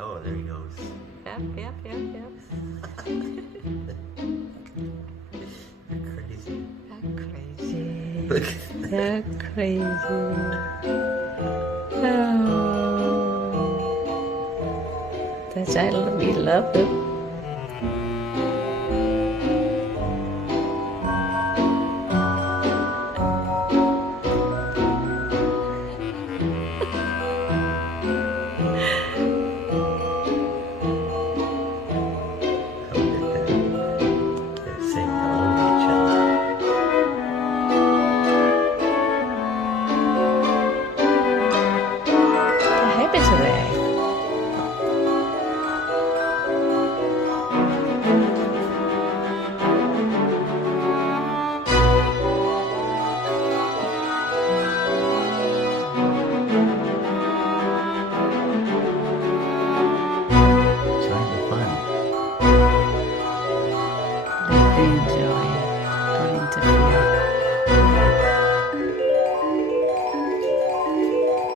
Oh, there he goes. Yep, yep, yep, yep. You're crazy. You're crazy. Look. You're crazy. Oh. Does I we love him? Saying hello to each other. What happened today? Join the fun. Enjoy.